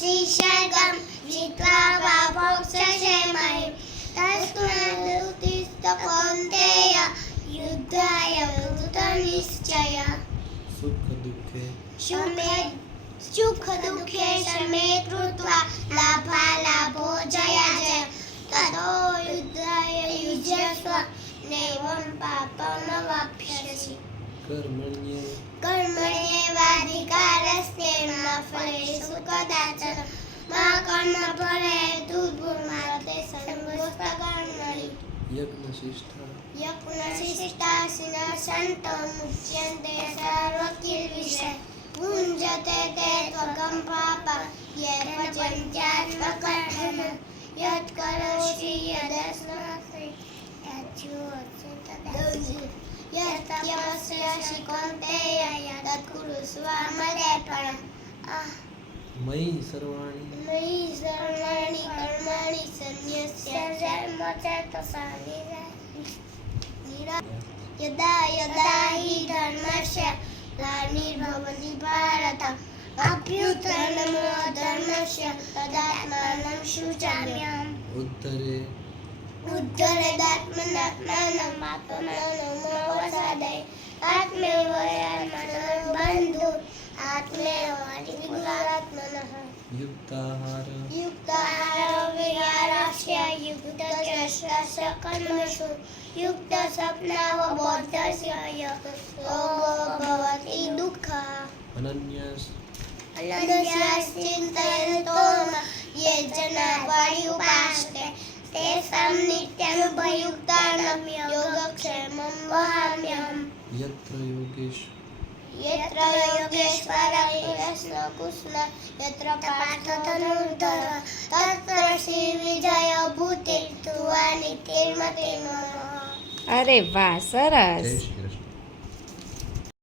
शीर्षकं जित्वा वा भोक्ष्यसे मयि तस्मादुत्तिष्ठ कौन्तेय युद्धाय कृतनिश्चय सुख दुःखे समे कृत्वा लाभालाभो जयाजय ततो युद्धाय युज्यस्व नैवं पापमवाप्स्यसि कर्मण्येवाधिकारस्ते मा फलेषु कदाचन मा कर्मफलेषु दुर्भुर्माते सर्वोत्तकर्मणि यज्ञशिष्टासिनः सन्तो मुच्यन्ते सर्वकिल्बिषैः भुञ्जते ते त्वगं पापं ये पचन्त्यात्मकर्मणः यत्करोषि यदस्मासि यच्छ्रुवसि तदसि यत्तपस्यसि कौन्तेय तत्कुरुष्व मदर्पणम् मयि सर्वाणि कर्माणि सन्न्यस्य कर्मचेतसा यदा यदा हि धर्मस्य ग्लानिर्भवति भारत अभ्युत्थानम् अधर्मस्य तदात्मानं शुचाम्यहम् उद्धरेदात्मनात्मानम् आत्मानमवसादय आत्मैव यात्मनः बन्धुः आत्मैव विगुणात्मनः युक्ताहारो विहारस्य युक्तचेष्टस्य कर्मसु युक्तस्वप्नावबोधस्य योगो भवति दुःखः अनन्यश्चिन्तयन्तो ये जना पर्युपासते तेषां नित्यानुभयुक्तानां योगक्षेमं वहाम्यहम् यत्र योगेश्वरः कृष्णकृष्ण यत्र पार्थतनुर्धरः तत्र श्रीविजयभूतिर्भुवा नित्यैर्मते नमः। અરે વાહ, સરસ.